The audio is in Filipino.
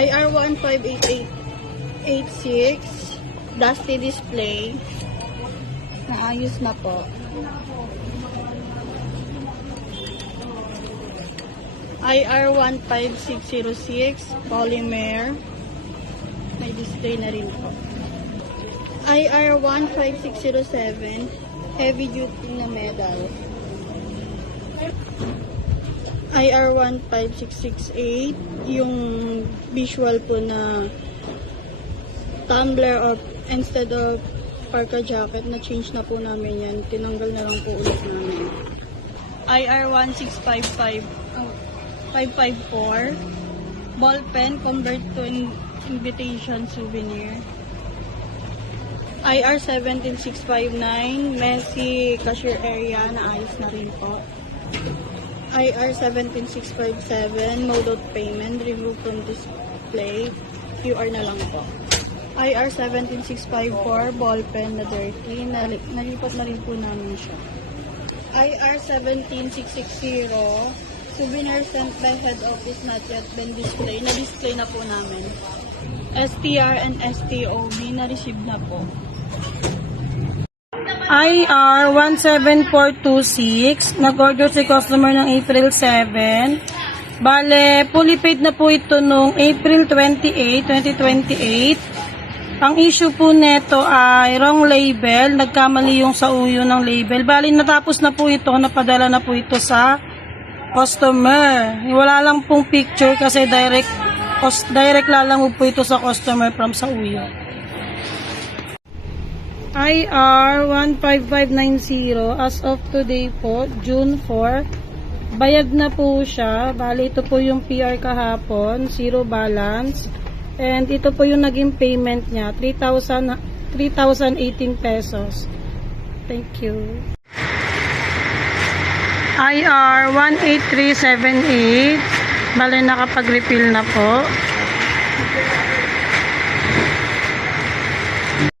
IR15886 dusty display. Naayos na po. IR15606 polymer. May display na rin po. IR15607 heavy duty na metal. IR15668 yung visual po na tumbler, or instead of parka jacket, na change na po namin yan. Tinanggal na lang po ulit namin. IR16554 ball pen convert to invitation souvenir. IR17659 messy cashier area, na ayos na rin po. IR17657 mode of payment, remove from display, QR na lang po. IR17654 ball pen na dirty, nalipat na rin po namin siya. IR17660 souvenir sent by head office, not yet been display, na-display na po namin. STR and STOB na-receive na po. IR17426 nag-order si customer ng April 7. Bale, fully paid na po ito nung April 28, 2028. Ang issue po neto ay wrong label, nagkamali yung sa uyo ng label. Bale, natapos na po ito, napadala na po ito sa customer. Wala lang pong picture kasi direct lang po ito sa customer from sa uyo. IR15590 as of today po, June 4. Bayad na po siya. Bali, ito po yung PR kahapon, zero balance. And ito po yung naging payment niya, 3,018 pesos. Thank you. IR18378. Bali, nakapag-refill na po.